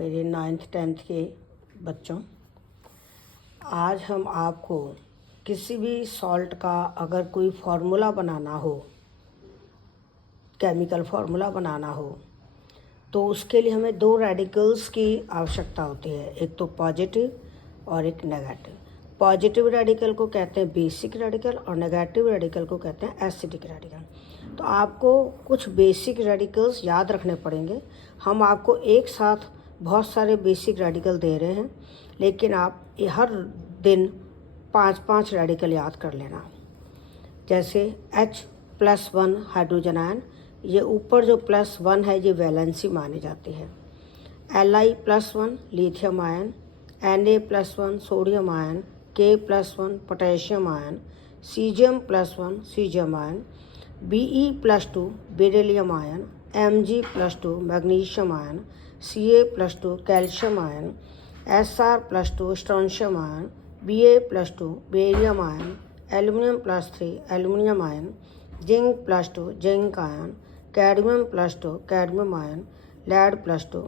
मेरे 9th-10th के बच्चों, आज हम आपको किसी भी सॉल्ट का अगर कोई फार्मूला बनाना हो, केमिकल फार्मूला बनाना हो, तो उसके लिए हमें दो रेडिकल्स की आवश्यकता होती है, एक तो पॉजिटिव और एक नेगेटिव। पॉजिटिव रेडिकल को कहते हैं बेसिक रेडिकल और नेगेटिव रेडिकल को कहते हैं एसिडिक रेडिकल। तो आपको कुछ बेसिक रेडिकल्स याद रखने पड़ेंगे। हम आपको एक साथ बहुत सारे बेसिक रेडिकल दे रहे हैं, लेकिन आप हर दिन 5-5 रेडिकल याद कर लेना। जैसे H+1 हाइड्रोजन आयन, ये ऊपर जो +1 है ये वैलेंसी मानी जाती है। Li+1 lithium ion, Na+1 sodium ion, K+1 potassium ion, Cgm+1 caesium ion, Be+2 beryllium ion, Mg+2 magnesium ion, Ca+2 calcium ion, Sr+2 strontium ion, Ba+2 barium ion, aluminium aluminium ion, zinc zinc ion, cadmium cadmium ion, lead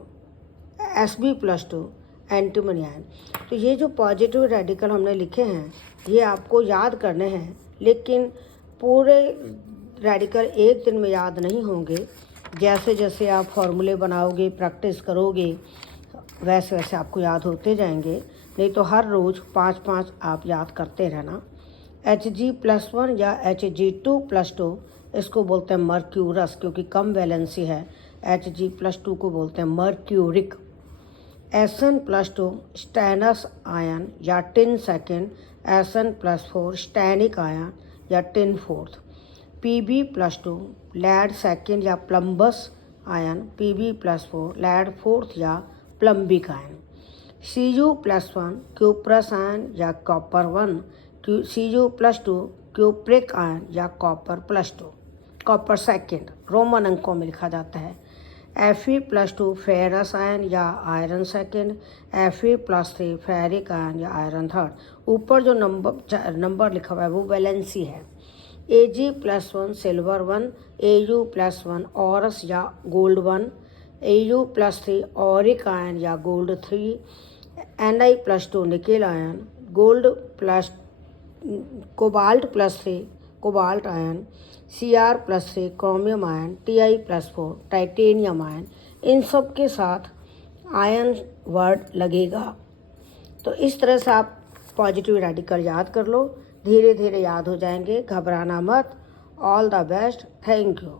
Sb+2 antimony ion. तो ये जो positive radical हमने लिखे हैं ये आपको याद करने हैं, लेकिन पूरे रेडिकल एक दिन में याद नहीं होंगे। जैसे जैसे आप फार्मूले बनाओगे, प्रैक्टिस करोगे, वैसे वैसे आपको याद होते जाएंगे। नहीं तो हर रोज़ 5-5 आप याद करते रहना। Hg+1 या Hg2+2 इसको बोलते हैं मर्क्यूरस, क्योंकि कम वैलेंसी है। Hg+2 को बोलते हैं मर्क्यूरिक। Sn+2 स्टैनस आयन या tin second, Sn+4 stannic ion या tin fourth. Pb+2 lead second या plumbous ion, Pb+4 lead fourth या plumbic ion. Cu+1 cuprous ion या कॉपर 1, Cu+2 क्यूप्रिक आयन या कॉपर+2, कॉपर सेकेंड रोमन अंकों में लिखा जाता है। Fe+2 फेरस आयन या iron second, Fe+3 ferric ion या आयरन थर्ड। ऊपर जो नंबर लिखा हुआ है वो वैलेंसी है। Ag+1 सिल्वर 1, Au+1 ऑरस या गोल्ड 1, Au+3 ऑरिक आयन या gold 3, Ni+2 nickel ion, cobalt cobalt ion, Cr+3 chromium ion, Ti+4 titanium ion. इन सब के साथ आयन वर्ड लगेगा। तो इस तरह से आप पॉजिटिव रेडिकल याद कर लो, धीरे धीरे याद हो जाएंगे। घबराना मत। All the best. Thank you.